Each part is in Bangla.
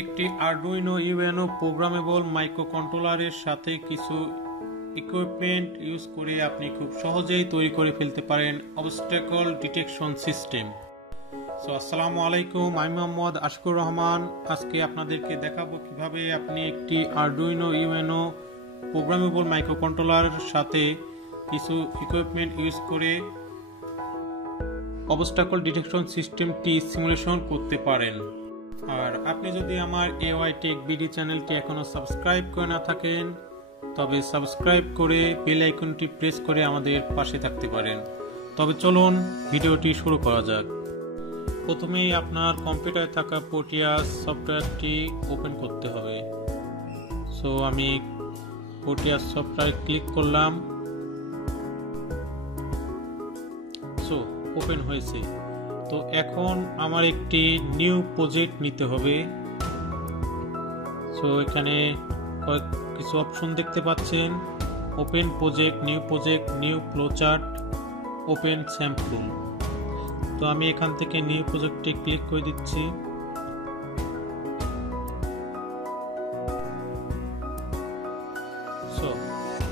একটি আরডুইনো ইউএনও প্রোগ্রামেবল মাইক্রোকন্ট্রোলারের সাথে কিছু ইকুইপমেন্ট ইউজ করে আপনি খুব সহজেই তৈরি করে ফেলতে পারেন অবস্ট্যাকল ডিটেকশন সিস্টেম। আসসালামু আলাইকুম, আমি মোহাম্মদ আশকুর রহমান। আজকে আপনাদেরকে দেখাবো কিভাবে আপনি একটি আরডুইনো ইউএনও প্রোগ্রামেবল মাইক্রোকন্ট্রোলারের সাথে কিছু ইকুইপমেন্ট ইউজ করে অবস্ট্যাকল ডিটেকশন সিস্টেমটি সিমুলেশন করতে পারেন। আর আপনি যদি আমার এওয়াই টেক বিডি চ্যানেলটি এখনো সাবস্ক্রাইব করে না থাকেন তবে সাবস্ক্রাইব করে বেল আইকনটি প্রেস করে আমাদের পাশে থাকতে পারেন। তবে চলুন ভিডিওটি শুরু করা যাক। প্রথমেই আপনার কম্পিউটারে থাকা প্রোটিয়াস সফটওয়্যারটি ওপেন করতে হবে। আমি প্রোটিয়াস সফটওয়্যার ক্লিক করলাম। ওপেন হয়েছে। তো এখন আমার একটি নিউ প্রজেক্ট নিতে হবে। এখানে কিছু অপশন দেখতে পাচ্ছেন, open project, new flowchart, open sample. তো আমি এখান থেকে নিউ প্রজেক্টে ক্লিক করে দিচ্ছি।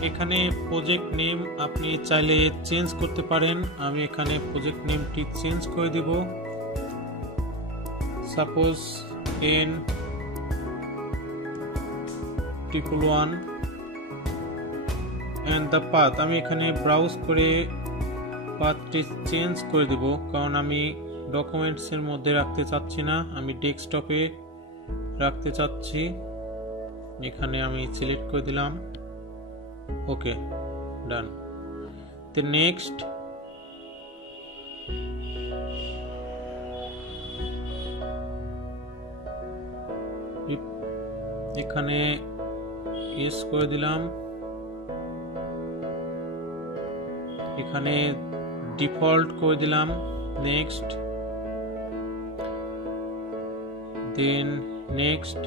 এখানে প্রজেক্ট নেম আপনি চাইলে চেঞ্জ করতে পারেন। আমি এখানে প্রজেক্ট নেমটি চেঞ্জ করে দেব। Suppose N1 and the path আমি এখানে ব্রাউজ করে পাথটি চেঞ্জ করে দেব, কারণ আমি ডকুমেন্টস এর মধ্যে রাখতে চাচ্ছি না, আমি ডেস্কটপে রাখতে চাচ্ছি। এখানে আমি সিলেক্ট করে দিলাম। ওকে, ডান। নেক্সট এখানে ইয়েস করে দিলাম। এখানে ডিফল্ট করে দিলাম। Next, then next.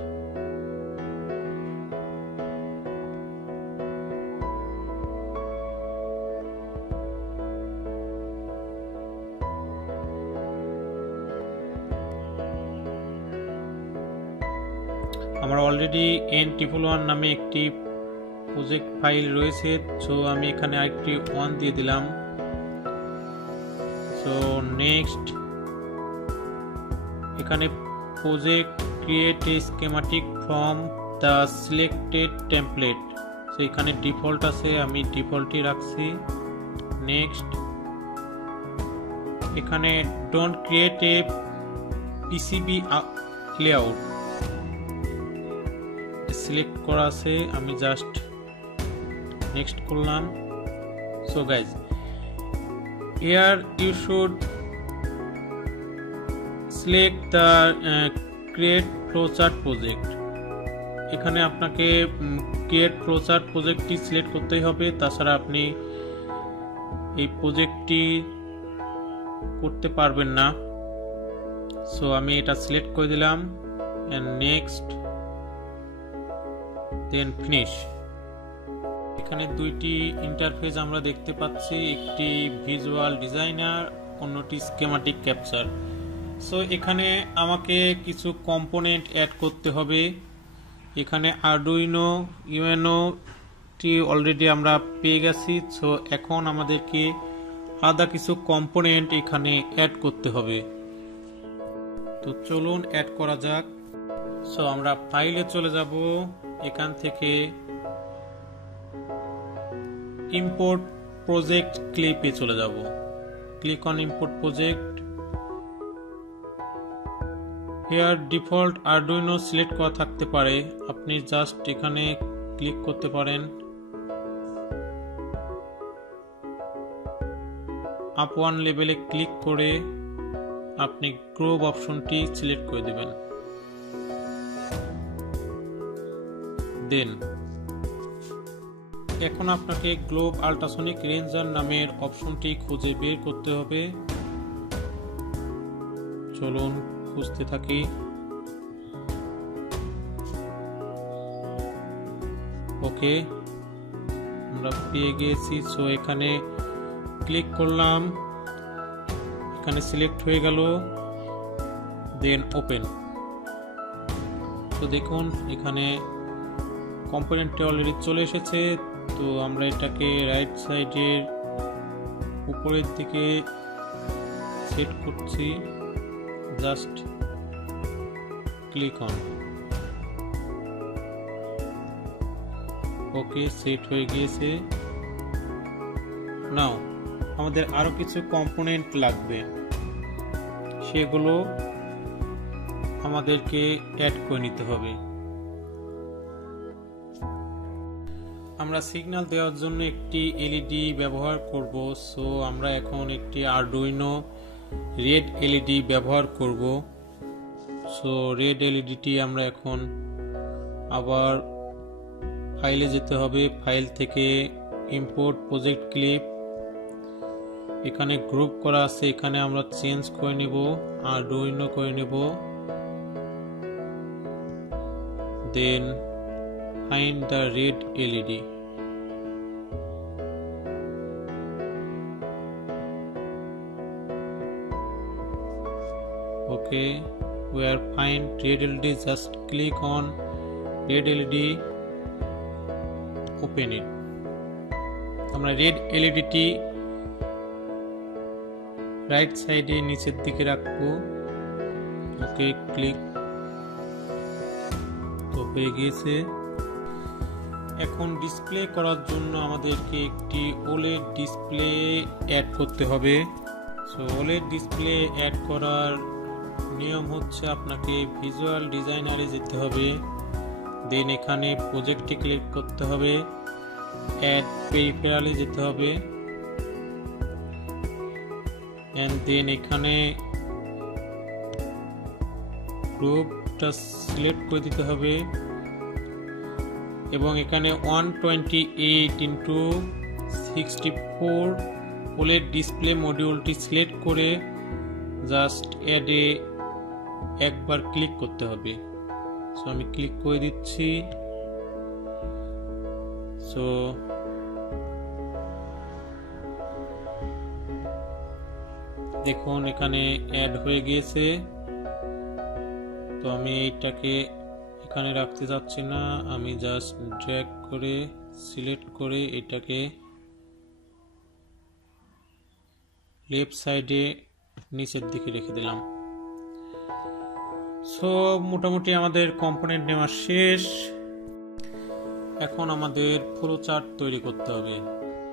আমার অলরেডি N1 নামে একটি প্রজেক্ট ফাইল রয়েছে, আমি এখানে আরেকটি 1 দিয়ে দিলাম। নেক্সট, এখানে project create a schematic from the selected template. এখানে ডিফল্ট আছে, আমি ডিফল্টই রাখছি। নেক্সট, এখানে don't create a PCB layout select করা আছে, আমি জাস্ট নেক্সট করলাম। Guys, here you should select the create flowchart project। এখানে আপনাকে create flowchart প্রজেক্টটি সিলেক্ট করতেই হবে, তাছাড়া আপনি এই প্রজেক্টটি করতে পারবেন না। আমি এটা সিলেক্ট করে দিলাম and next, then finish। এখানে দুইটি ইন্টারফেস আমরা দেখতে পাচ্ছি, একটি ভিজুয়াল ডিজাইনার, অন্যটি স্কিমেটিক ক্যাপচার। এখানে আমাকে কিছু কম্পোনেন্ট অ্যাড করতে হবে। এখানে আরডুইনো ইউএনও টি অলরেডি আমরা পেয়ে গেছি। এখন আমাদেরকে আলাদা কিছু কম্পোনেন্ট এখানে অ্যাড করতে হবে। তো চলুন অ্যাড করা যাক। আমরা ফাইলে চলে যাব, এখান থেকে ইম্পোর্ট প্রজেক্ট ক্লিপে চলে যাব। Click on import project. Here default Arduino select করা থাকতে পারে, আপনি জাস্ট এখানে ক্লিক করতে পারেন। আপ ওয়ান লেভেলে ক্লিক করে আপনি গ্রুপ অপশনটি সিলেক্ট করে দেবেন। দেন এখন আপনাকে গ্লোব আল্ট্রাসনিক রেঞ্জার নামের অপশনটি খুঁজে বের করতে হবে। চলুন খুঁজতে থাকি। ওকে, আমরা পেয়ে গেছি। এখানে ক্লিক করলাম, এখানে সিলেক্ট হয়ে গেল, দেন ওপেন। তো দেখুন এখানে কম্পোনেন্টটি অলরেডি চলে এসেছে। তো আমরা এটাকে রাইট সাইডের উপরের দিকে সেট করছি, just click on. Okay, set হয়ে গিয়েছে। নাও আমাদের আরো কিছু কম্পোনেন্ট লাগবে, সেগুলো আমাদেরকে অ্যাড করে নিতে হবে। আমরা সিগন্যাল দেওয়ার জন্য একটি এলইডি ব্যবহার করব। সো আমরা এখন একটি আরডুইনো রেড এলইডি ব্যবহার করব। সো রেড এলইডিটি আমরা এখন আবার ফাইলে যেতে হবে, ফাইল থেকে ইম্পোর্ট প্রজেক্ট ক্লিপ, এখানে গ্রুপ করা আছে, এখানে আমরা চেঞ্জ করে নেব, আরডুইনো করে নেব। দেন find the red LED. Okay, we are find red LED. Just click on red LED, open it. আমরা red LED টি রাইট সাইডে নিচের দিকে রাখবো। ওকে, ক্লিক। তো হয়ে গিয়েছে। এখন ডিসপ্লে করার জন্য আমাদেরকে একটি ওলেড ডিসপ্লে অ্যাড করতে হবে। সো ওলেড ডিসপ্লে অ্যাড করার নিয়ম হচ্ছে আপনাকে ভিজুয়াল ডিজাইনারে যেতে হবে, দেন এখানে প্রজেক্টে ক্লিক করতে হবে, অ্যাড পেরিফেরালে যেতে হবে, এন্ড দেন এখানে গ্রুপটা সিলেক্ট করে দিতে হবে এবং এখানে 128x64 ওলেড ডিসপ্লে মডিউলটি সিলেক্ট করে জাস্ট অ্যাডে একবার ক্লিক করতে হবে। সো আমি ক্লিক করে দিচ্ছি। সো দেখুন এখানে অ্যাড হয়ে গিয়েছে। তো আমি এইটাকে এখানে রাখতে যাচ্ছি না, আমি জাস্ট ড্র্যাগ করে সিলেক্ট করে এটাকে লেফট সাইডে নিচের দিকে রেখে দিলাম। সো মোটামুটি আমাদের কম্পোনেন্ট নেওয়া শেষ। এখন আমাদের ফ্লোচার্ট তৈরি করতে হবে।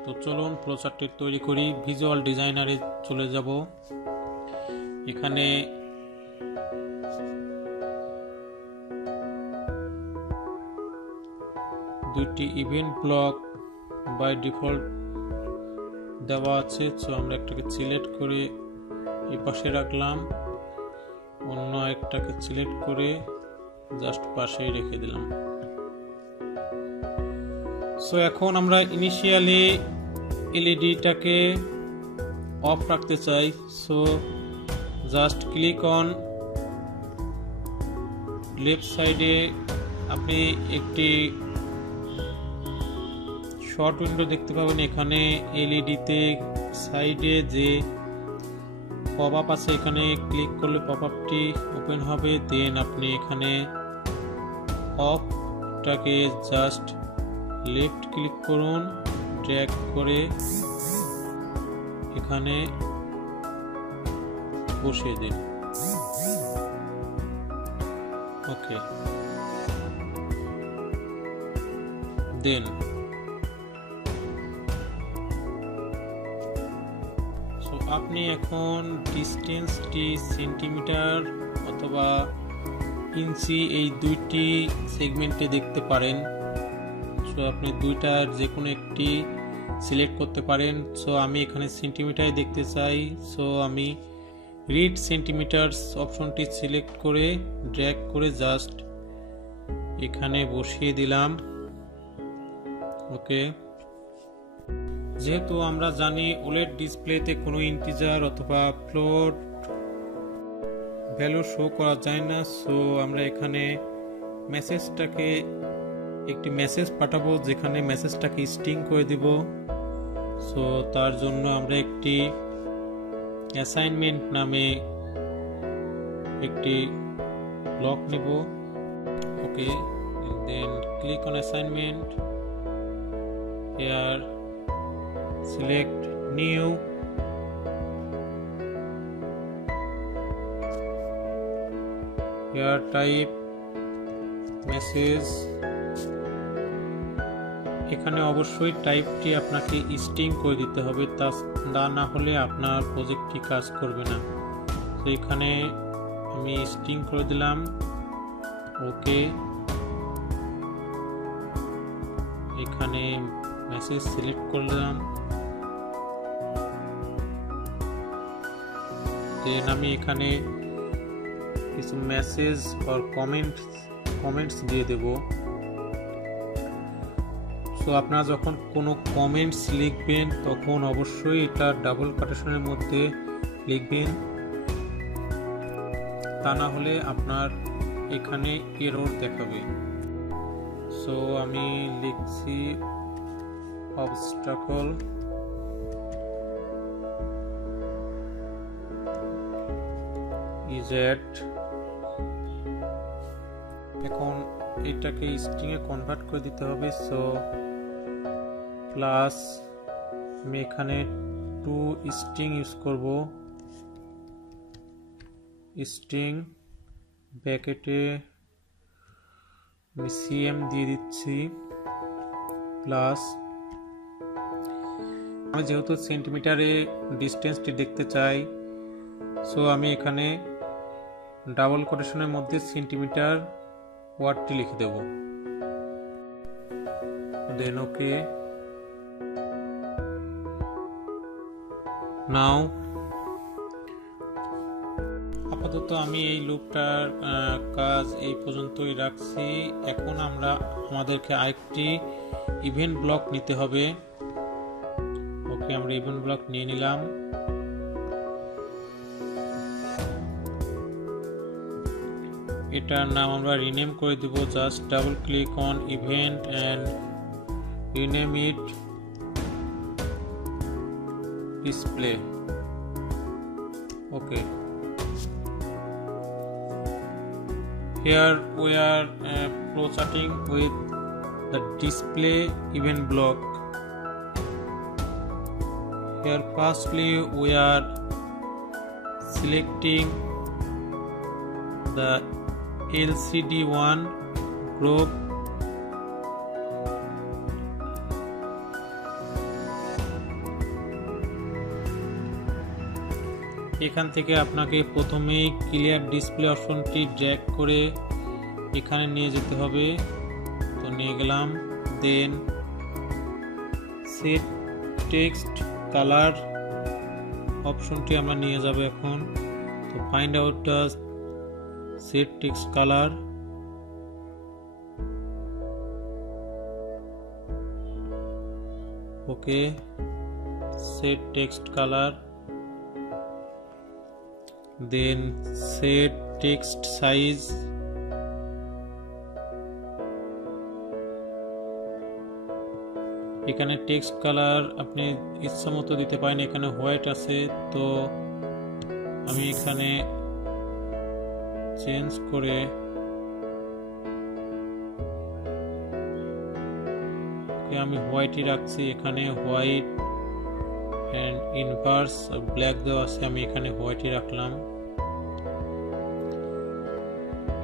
তো চলুন ফ্লোচার্টটি তৈরি করি। ভিজুয়াল ডিজাইনারে চলে যাব, এখানে দুইটি ইভেন্ট ব্লক বাই ডিফল্ট দেওয়া আছে। সো আমরা একটাকে সিলেক্ট করে এই পাশে রাখলাম, অন্য একটাকে সিলেক্ট করে জাস্ট পাশেই রেখে দিলাম। সো এখন আমরা ইনিশিয়ালি এলইডিটাকে অফ রাখতে চাই। So just click on left সাইডে, আপনি একটি শর্ট উইন্ডো দেখতে পাবেন। এখানে এলইডিতে সাইডে যে পপ আপ আছে, এখানে ক্লিক করলে পপ আপটি ওপেন হবে। দেন আপনি এখানে অফটাকে জাস্ট লেফট ক্লিক করুন, ড্র্যাগ করে এখানে বসিয়ে দিন। ওকে, দেন আপনি এখন ডিস্টেন্সটি সেন্টিমিটার অথবা ইঞ্চি এই দুইটি সেগমেন্টে দেখতে পারেন। সো আপনি দুইটার যে কোনো একটি সিলেক্ট করতে পারেন। সো আমি এখানে সেন্টিমিটারে দেখতে চাই। সো আমি রিড সেন্টিমিটারস অপশনটি সিলেক্ট করে ড্র্যাগ করে জাস্ট এখানে বসিয়ে দিলাম। ওকে, যেহেতু আমরা জানি ওলেড ডিসপ্লেতে কোনো ইন্টিজার অথবা ফ্লোট ভ্যালু শো করা যায় না। সো আমরা এখানে মেসেজটাকে একটি মেসেজ পাঠাবো, যেখানে মেসেজটাকে স্ট্রিং করে দিব। সো তার জন্য আমরা একটি অ্যাসাইনমেন্ট নামে একটি ব্লক নেব। Okay, and then click on assignment. Here select new. Here type message. এখানে অবশ্যই টাইপটি আপনাকে স্ট্রিং করে দিতে হবে, তা না হলে আপনার প্রজেক্টটি কাজ করবে না। তো এখানে আমি স্ট্রিং করে দিলাম। ওকে, এখানে মেসেজ সিলেক্ট করলাম। দেন আমি এখানে কিছু মেসেজ আর কমেন্টস দিয়ে দেব। সো আপনারা যখন কোনো কমেন্টস লিখবেন তখন অবশ্যই এটা ডাবল কোটেশনের মধ্যে লিখবেন, তা না হলে আপনার এখানে এরর দেখাবে। সো আমি লিখছি অবস্টাকল ইজ এট। এখন এটাকে স্ট্রিং এ কনভার্ট করে দিতে হবে। সো প্লাস আমি এখানে টু স্ট্রিং ইউজ করব। স্ট্রিং ব্র্যাকেটে আমি সিএম দিয়ে দিচ্ছি প্লাস, আমি যেহেতু সেন্টিমিটারে ডিস্টেন্সটি দেখতে চাই, সো আমি এখানে ডাবল কোটেশনের মধ্যে সেন্টিমিটার ওয়ার্ডটি লিখে দেব। দেন ওকে। নাও আপাতত আমি এই লুপটার কাজ এই পর্যন্তই রাখছি। এখন আমাদেরকে আরেকটি ইভেন্ট ব্লক নিতে হবে। ওকে, আমরা ইভেন্ট ব্লক নিয়ে নিলাম। এটার নাম আমরা রিনেম করে দেব। Just double click on event and rename it display. Okay, here we are flowcharting with the display event block. Here firstly we are selecting the LCD1 group. এখান থেকে আপনাকে প্রথমেই ক্লিয়ার ডিসপ্লে অপশনটি ড্র্যাগ করে এখানে নিয়ে যেতে হবে। তো নিয়ে গেলাম। দেন সেট টেক্সট কালার অপশনটি আমরা নিয়ে যাব এখন। তো find out the set text colour. Okay, set text colour. Then set text size. এখানে টেক্সট কালার আপনি ইচ্ছা মতো দিতে পারেন। এখানে হোয়াইট আছে, তো আমি এখানে চেঞ্জ করে আমি হোয়াইটই রাখছি। এখানে হোয়াইট এন্ড ইনভার্স ব্ল্যাক দেওয়া আছে, আমি এখানে হোয়াইটই রাখলাম।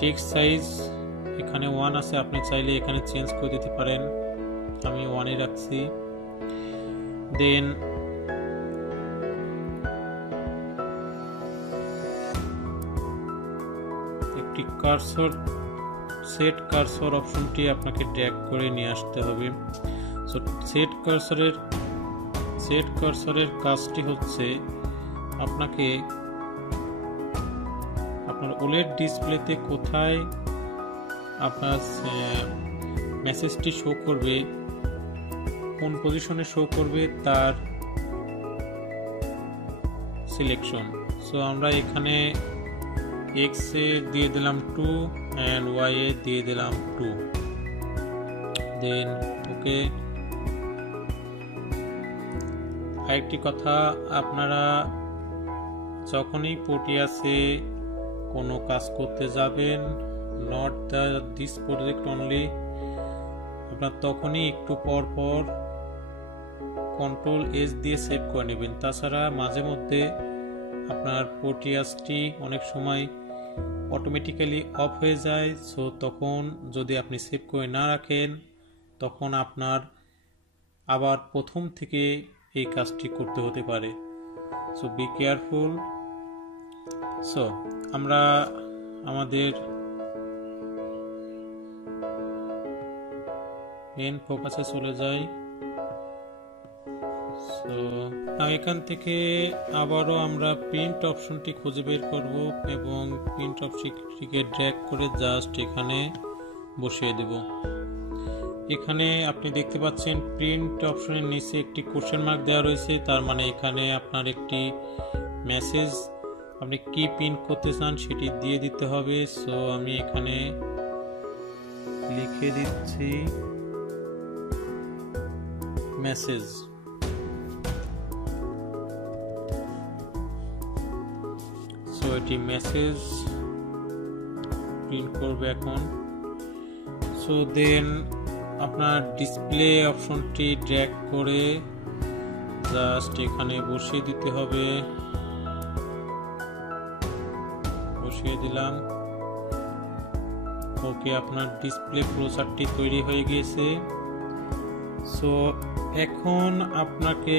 টেক্সট সাইজ এখানে 1 আছে, আপনি চাইলে এখানে চেঞ্জ করে দিতে পারেন, আমি 1 রাখছি। দেন একটি কার্সর, সেট কার্সর অপশনটি আপনাকে ড্র্যাগ করে নিয়ে আসতে হবে। সো সেট কার্সরের কাজটি হচ্ছে আপনাকে আপনার ওলেড ডিসপ্লেতে কোথায় আপনার মেসেজটি শো করবে, কোন পজিশনে শো করবে তার সিলেকশন। সো আমরা এখানে এক্স এ দিয়ে দিলাম 2 এন্ড ওয়াই এ দিয়ে দিলাম 2। দেন ওকে। আরেকটি কথা, আপনারা যখনই পোর্টিয়াসে কোনো কাজ করতে যাবেন, নট দিস প্রজেক্ট অনলি, আপনার তখনই একটু পর পর কন্ট্রোল-S দিয়ে সেভ করে নেবেন। তাছাড়া মাঝে মধ্যে আপনার প্রোটিয়াসটি অনেক সময় অটোমেটিক্যালি অফ হয়ে যায়। সো তখন যদি আপনি সেভ করে না রাখেন তখন আপনার আবার প্রথম থেকে এই কাজটি করতে হতে পারে। So be careful. সো আমরা আমাদের মেন ফোকাসে চলে যাই। সো এখান থেকে আবারও আমরা প্রিন্ট অপশনটি খুঁজে বের করব এবং প্রিন্ট অপশনটিকে ড্র্যাগ করে জাস্ট এখানে বসিয়ে দেব। এখানে আপনি দেখতে পাচ্ছেন প্রিন্ট অপশনের নিচে একটি কোশ্চেন মার্ক দেওয়া রয়েছে, তার মানে এখানে আপনার একটি মেসেজ আপনি কি প্রিন্ট করতে চান সেটি দিয়ে দিতে হবে। সো আমি এখানে লিখে দিচ্ছি মেসেজ। সো এটি মেসেজ প্রিন্ট করবে এখন। সো দেন আপনার ডিসপ্লে অপশনটি ড্র্যাগ করে জাস্ট এখানে বসিয়ে দিতে হবে। বসিয়ে দিলাম। ওকে, আপনার ডিসপ্লে ফ্লোচার্টটি তৈরি হয়ে গিয়েছে। সো এখন আপনাকে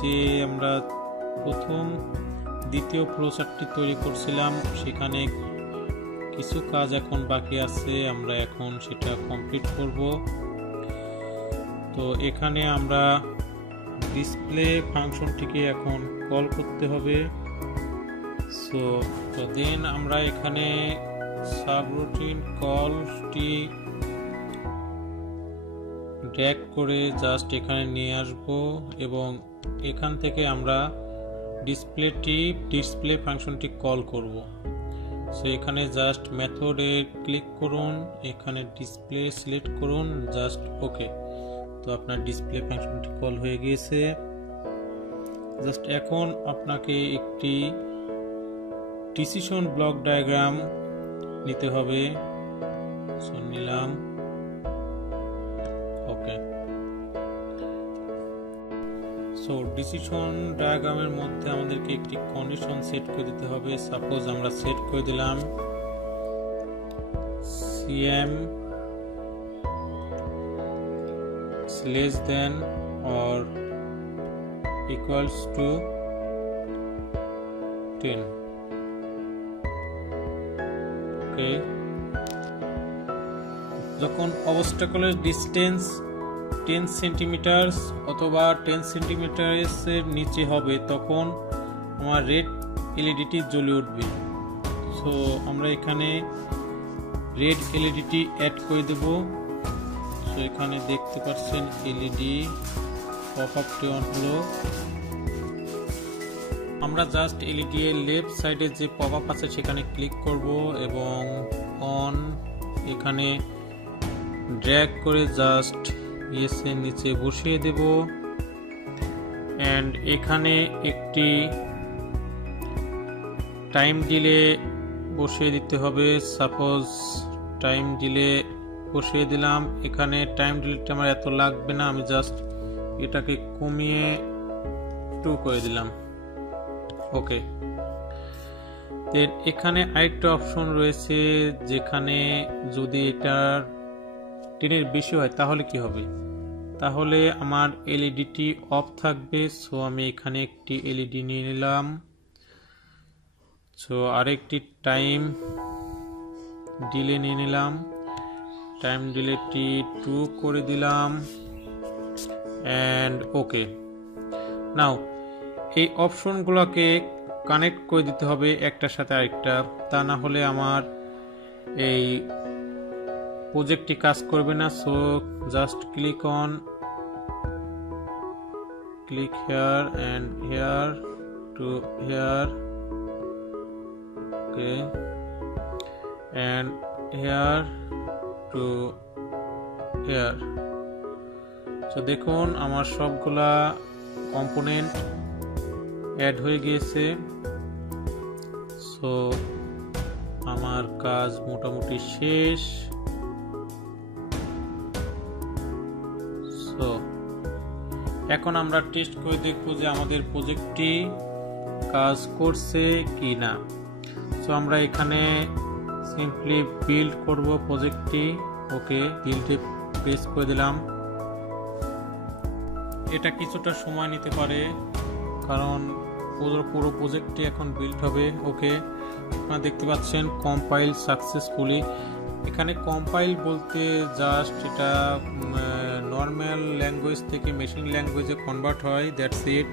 যে আমরা প্রথম দ্বিতীয় ফ্লোচার্টটি তৈরি করছিলাম সেখানে কিছু কাজ এখন বাকি আছে, আমরা এখন সেটা কমপ্লিট করব। তো এখানে আমরা ডিসপ্লে ফাংশনটিকে এখন কল করতে হবে। সো দেন আমরা এখানে সাবরুটিন কলটি ড্র্যাগ করে জাস্ট এখানে নিয়ে আসব এবং এখান থেকে আমরা ডিসপ্লে ফাংশনটি কল করব। সো এখানে জাস্ট মেথডে ক্লিক করুন, এখানে ডিসপ্লে সিলেক্ট করুন, জাস্ট ওকে। তো আপনার ডিসপ্লে ফাংশনটি কল হয়ে গিয়েছে। জাস্ট এখন আপনাকে একটি ডিসিশন ব্লক ডায়াগ্রাম নিতে হবে। সো নিলাম, ওকে। সো ডিসিশন ডায়াগ্রামের মধ্যে আমাদেরকে একটি কন্ডিশন সেট করে দিতে হবে। সাপোজ আমরা সেট করে দিলাম CM less than or equals to 10. ওকে, যখন অবস্টাকলের ডিস্টেন্স 10 সেন্টিমিটার অথবা 10 সেন্টিমিটারের নিচে হবে তখন আমার রেড এলইডিটি জ্বলে উঠবে। সো আমরা এখানে রেড এলইডিটি অ্যাড করে দেব। সো এখানে দেখতে পাচ্ছেন এলইডি পপ আপটি অন হলো। আমরা জাস্ট এলইডি এর লেফট সাইডে যে পপ আপ আছে সেখানে ক্লিক করব এবং অন এখানে ড্র্যাগ করে জাস্ট এর নিচে বসিয়ে দেব এন্ড এখানে একটি টাইম ডিলে বসিয়ে দিতে হবে। সাপোজ টাইম ডিলে বসিয়ে দিলাম। এখানে টাইম ডিলেটা আমার এত লাগবে না, আমি জাস্ট এটাকে কমিয়ে 2 করে দিলাম। ওকে, দেন এখানে আরেকটা অপশন রয়েছে যেখানে যদি এটার 10 এর বেশি হয় তাহলে কি হবে, তাহলে আমার এলইডিটি অফ থাকবে। সো আমি এখানে একটি এলইডি নিয়ে নিলাম। সো আরেকটি টাইম ডিলে নিয়ে নিলাম, টাইম ডিলেটি 2 করে দিলাম এন্ড ওকে। নাও এই অপশনগুলোকে কানেক্ট করে দিতে হবে একটার সাথে আরেকটা, তা না হলে আমার এই প্রজেক্টটি কাজ করবে না। So just click here and here to here, okay, and here to here. So দেখুন আমার সবগুলা কম্পোনেন্ট অ্যাড হয়ে গিয়েছে। সো আমার কাজ মোটামুটি শেষ। সো এখন আমরা টেস্ট করে দেখব যে আমাদের প্রজেক্টটি কাজ করছে কি না। সো আমরা এখানে সিম্পলি বিল্ড করব প্রজেক্টটি। ওকে, বিল্ডে প্রেস করে দিলাম। এটা কিছুটা সময় নিতে পারে কারণ পুরো প্রজেক্টটি এখন বিল্ড হবে। ওকে, আপনারা দেখতে পাচ্ছেন কম্পাইল সাকসেসফুলি। এখানে কম্পাইল বলতে জাস্ট এটা নর্মাল ল্যাঙ্গুয়েজ থেকে মেশিন ল্যাঙ্গুয়েজে কনভার্ট হয়, দ্যাটস ইট।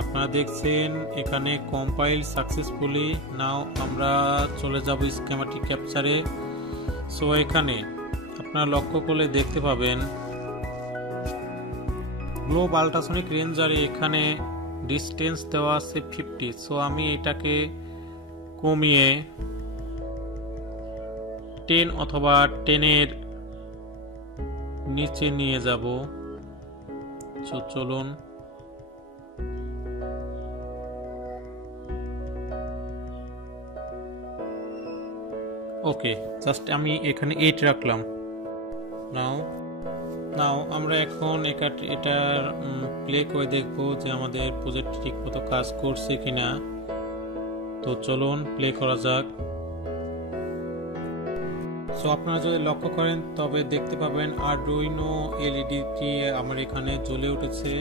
আপনারা দেখছেন এখানে কম্পাইল সাকসেসফুলি। নাও আমরা চলে যাব স্কিম্যাটিক ক্যাপচারে। সো এখানে আপনারা লক্ষ্য করলে দেখতে পাবেন গ্লোব আল্ট্রাসনিক রেঞ্জারে এখানে ডিস্টেন্স দেওয়া আছে 50। সো আমি এটাকে কমিয়ে 10 অথবা 10-এর নিচে নিয়ে যাব। সো চলুন, ওকে, জাস্ট আমি এখানে 8 রাখলাম। নাও আমরা এখন এটার প্লে করে দেখব যে আমাদের প্রজেক্ট ঠিকমতো কাজ করছে কিনা। তো চলুন প্লে করা যাক। সো আপনারা যদি লক্ষ্য করেন তবে দেখতে পাবেন আরডুইনো এলইডিটি আমার এখানে জ্বলে উঠেছে।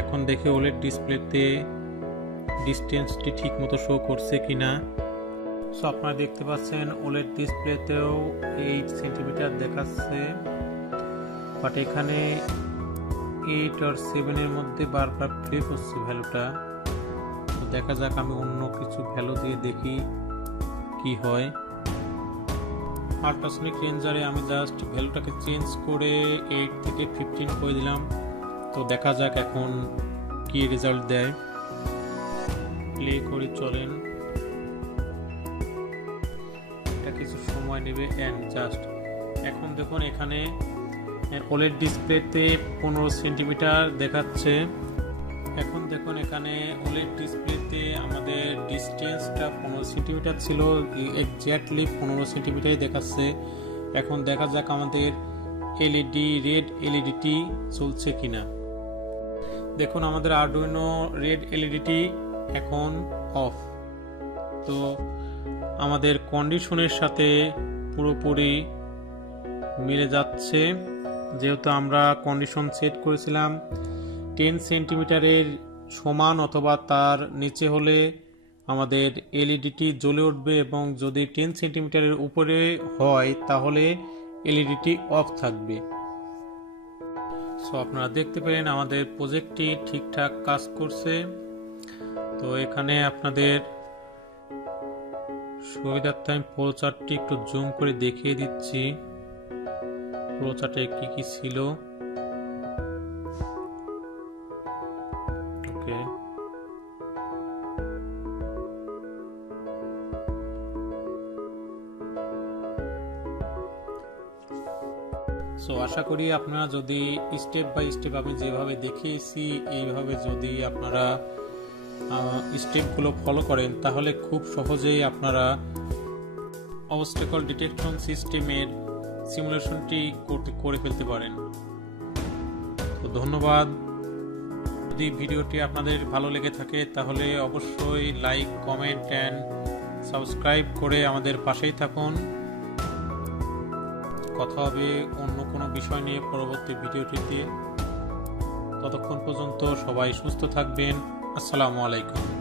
এখন দেখে ওলেড ডিসপ্লেতে ডিস্টেন্সটি ঠিকমতো শো করছে কিনা। সো আপনারা দেখতে পাচ্ছেন ওলেড ডিসপ্লেতেও 8 সেন্টিমিটার দেখাচ্ছে, বাট এখানে 8 আর 7 এর মধ্যে বারবার প্লে করছে ভ্যালুটা। তো দেখা যাক, আমি অন্য কিছু ভ্যালু দিয়ে দেখি কি হয়। আল্ট্রাসনিক রেঞ্জারে আমি জাস্ট ভ্যালুটাকে চেঞ্জ করে 8 থেকে 15 করে দিলাম। তো দেখা যাক এখন কি রেজাল্ট দেয়। প্লে করে চলেন, এটা কিছু সময় নেবে। এন্ড জাস্ট এখন দেখুন এখানে ওলেড ডিসপ্লেতে 15 সেন্টিমিটার দেখাচ্ছে। এখন দেখুন এখানে ওলেড ডিসপ্লেতে আমাদের ডিস্টেন্সটা 15 সেন্টিমিটার ছিল, এক্স্যাক্টলি 15 সেন্টিমিটারই দেখাচ্ছে। এখন দেখা যাক আমাদের এলইডি রেড এলইডিটি চলছে কিনা। দেখুন আমাদের আরডুইনো রেড এলইডিটি এখন অফ। তো আমাদের কন্ডিশনের সাথে পুরোপুরি মিলে যাচ্ছে, যেহেতু আমরা কন্ডিশন সেট করেছিলাম 10 সেন্টিমিটারের সমান অথবা তার নিচে হলে আমাদের এলইডিটি জ্বলে উঠবে, এবং যদি 10 সেন্টিমিটারের উপরে হয় তাহলে এলইডিটি অফ থাকবে। সো আপনারা দেখতে পেলেন আমাদের প্রজেক্টটি ঠিকঠাক কাজ করছে। তো এখানে আপনাদের সুবিধার্থে আমি ফ্লোচার্টটি একটু জুম করে দেখিয়ে দিচ্ছি, ফ্লোচার্টে কি কি ছিল। ওকে, সো আশা করি আপনারা যদি স্টেপ বাই স্টেপ আমি যেভাবে দেখিয়েছি এইভাবে যদি আপনারা স্টেপগুলো ফলো করেন তাহলে খুব সহজেই আপনারা অবস্টাকল ডিটেকশন সিস্টেমের সিমুলেশনটি করে ফেলতে পারেন। তো ধন্যবাদ। যদি ভিডিওটি আপনাদের ভালো লেগে থাকে তাহলে অবশ্যই লাইক, কমেন্ট অ্যান্ড সাবস্ক্রাইব করে আমাদের পাশেই থাকুন। কথা হবে অন্য কোনো বিষয় নিয়ে পরবর্তী ভিডিওটিতে। ততক্ষণ পর্যন্ত সবাই সুস্থ থাকবেন। আসসালামু আলাইকুম।